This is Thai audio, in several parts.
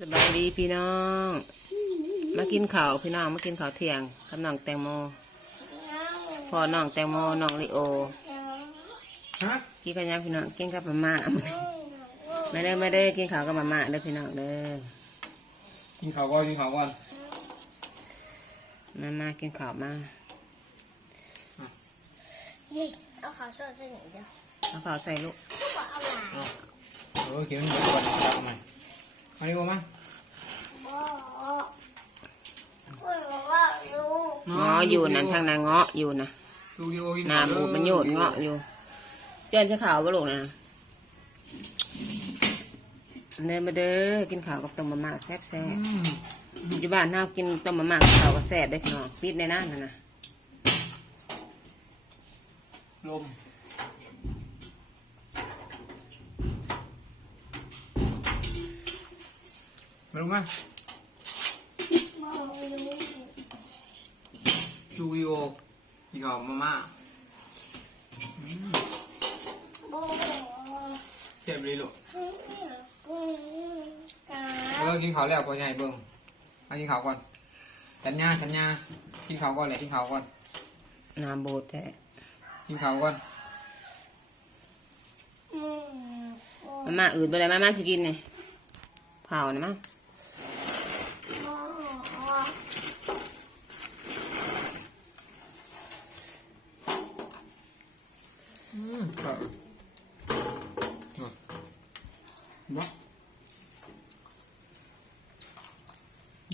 สบายดีพี่น้อง มากินข้าวพี่น้องมากินข้าวเที่ยงกับน้องแตงโมพ่อน้องแตงโมน้องลิโอฮะกินกันยังพี่น้องกินกับมาม่าไม่ได้ไม่ได้กินข้าวกับมาม่าเด้อพี่น้องเด้อกินข้าวก่อนกินข้าวก่อนมามากินข้าวมานี่เอาขาวสดใส่หนึ่งเดียวเอาข้าวใส่ลูกก็บอกเอาหลายเอาเออเกี่ยวกับก่อนนะครับทำไม มาดีกว่ามั้ยบอกพูดบอกว่าลูกเงาะอยู่นั่นทางนาเงาะอยู่นะดูดีโอกินนาบูดมันโยดเงาะอยู่ เจ้าจะข่าวบ่ลูกนะเดินมาเด้อกินข้าวกับต้มมาม่าแซ่บแซ่บอืมอยู่บ้านน้ากินต้มมาม่ากับข้าวก็แซ่บได้อพี่น้องปิดในนั้นนะนะลม มาดูมั้ยบอกลูกดูดีโอกินข้าวมาม่าอืมบอกเจ็บเลยลูกกุ้งกาเออกินข้าวแล้วพอใหญ่เบิ่งมากินข้าวก่อนสัญญาสัญญากินข้าวก่อนเลยกินข้าวก่อนนาโบดแท้กินข้าวก่อนอืมมาม่าอื่นไปเลยมาม่าจะกินเนี่ยเผานะมั้ง บอก อืมครับวะ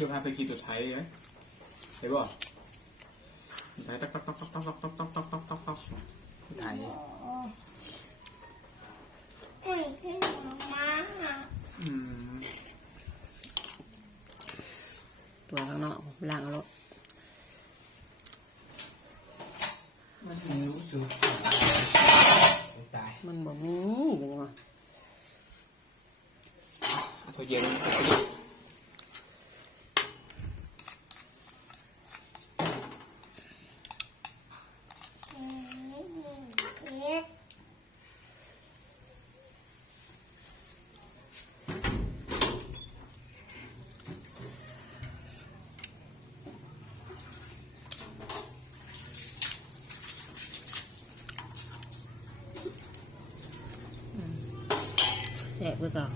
เดี๋ยวพาไปขี่ตัวไทยเลยเห็นบ่ตัวไทยตักตักตักตักตักตักตักตักตักตักตักตัวไทยอุ้ยขึ้นมาอืมตัวข้างนอกล้างรถมันรู้สึกตายมันบอกมีเป็นยังไงพอเย็นสักที อืมเนี่ย แซ่บไปก่อน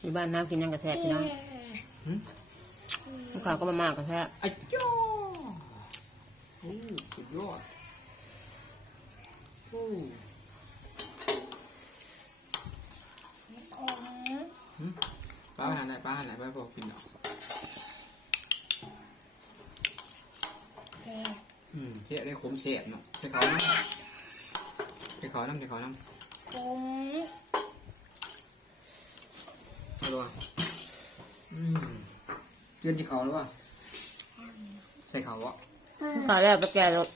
อยู่บ้านน้ำกินยังกระแซ่บพี่น้องข้าวก็มาม่ากระแซ่บอ้จ้อโอ้สุดยอดโอ้อืมป้าไปหาไหนป้าหาไหนป้าบอกกินหรอ เจ็บ อืมเสียได้ขมเสียบเนาะใส่เขาน้ำใส่เขาน้ำใส่เขาน้ำผมเอาดูอะอืมเตือนที่เขาหรือเปล่าใส่เขาวะข้าวแล้วไปแก่รถ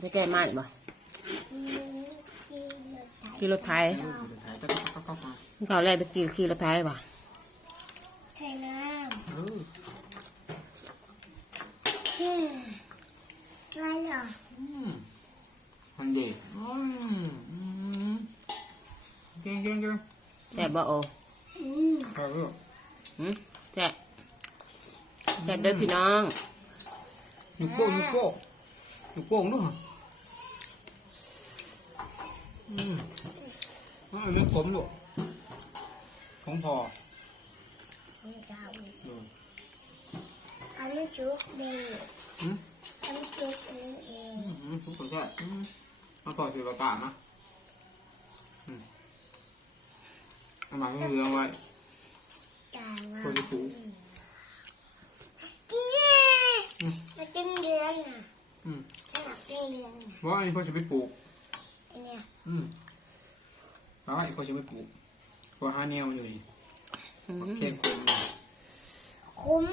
ไปแก่ไม้บ่อืมกินเลยไทยขี่รถไทยเออเดี๋ยวถ่ายต๊อกต๊อกต๊อกต๊อกมาข้าวแล้วไปขี่ขี่รถไทยบ่ไทยน้เออำอืมอะไรเหรอ อืมมันดีอืมอืมเก่งเก่งเก่ง แซ่ บบ่โออืมเอาเถอะหืมแซ่บแซ่บเด้อพี่น้องนิ้วโป้งนิ้วโป้งนิ้วโป้งด้วยอืมอ่ามันขมด้วยของพอไม่ได้เอออันนี้จุกเด็กอืมอันนี้จุกอันนี้เองอืมอืมทุกคนแค่อืมมาต่อสื่อประกาศนะอืม เอามาให้เรื่องไว้จ่ายมาคนที่ถูกินเย่จะกินเดือนน่ะอืมสลับกินเดือนน่ะว่าอันนี้พ่อจะไปปลูก อันเนี้ยอืมว่าอันนี้พ่อจะไปปลูกเพราะห้าแนวมันอยู่นี่อืมเค้กคมคุ้ม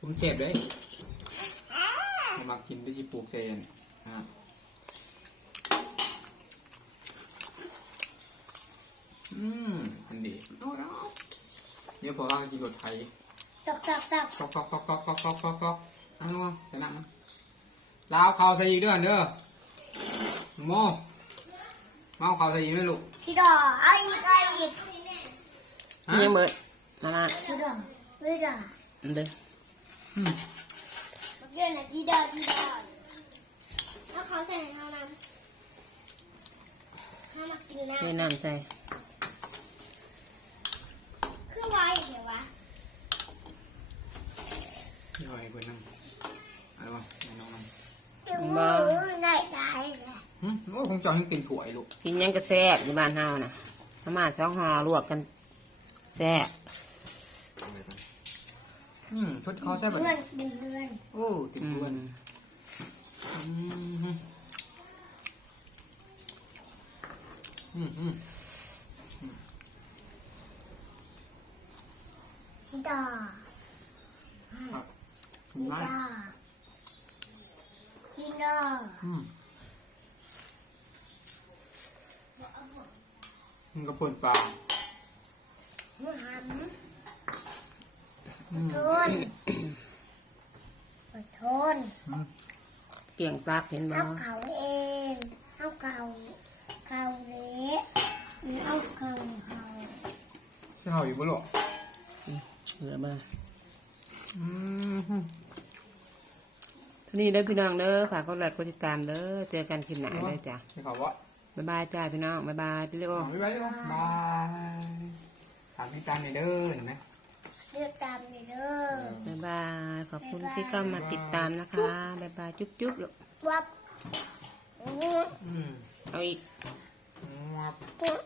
ผมเสพเลยผมมากินไปชิปลูกเซนฮะ อืมอันดีเดี๋ยวพอว่ากินรถไทยตักตักตักตอกตอกตอกตอกตอกตอกตอกตอกอันนู้นชนะมันลาวข่าวใส่อีกเด้อเด้อโมเมาข่าวใส่อีกไหมลูกที่ดอกเอาอีกเอาอีกฮะยังเบิดมาละที่ดอกไม่ดอกอันเด้ออืมเมื่อกี้น่ะที่ดอกที่ดอกถ้าเขาใส่ในเท่านั้นถ้ามากินนะเทน้ำใส่ คือไว้เดี๋ยววะย่อยเพิ่นนั่งอะไรวะให้น้องนั่งเดี๋ยวมือได้ได้เลยหึโอ้คงเจอให้กินถั่วไอ้ลูกกินหยังก็แซ่บอยู่บ้านเฮาน่ะมาม่าสองห่อลวกกันแซ่บอืมชดคอแซ่บแบบเพื่อนเป็นเพื่อนโอ้ติดอืเพื่อนมอืมอืมอืม ที่ดอกครับที่ไล่ดอกที่ดอกอืมมันก็ป่นปลามือหอืมำทนอดทนอืมเกี่ยงปลักเห็นบ่เอาเขาเองเอาเก่าเก่าเละหรือเอาเก่าเขา ใช่เขาอยู่บ่ลูก เหลือเบ่อืมทีนี้เด้อพี่น้องเด้อฝากกดไลค์กดติดตามเด้อเจอกันคลิปหน้าเด้อจ้ะใช่เขาวะบ๊ายบายจ้าพี่น้องบ๊ายบายพี่เลี้ยวบ๊ายบายลูกบายถามพี่ตามในอยเด้อเห็นไหมเลือกตามเลยเด้อบ๊ายบายขอบคุณที่เข้ามาติดตามนะคะบ๊ายบายจุ๊บจุ๊บลูกวับอืมเอาอีกงับวับ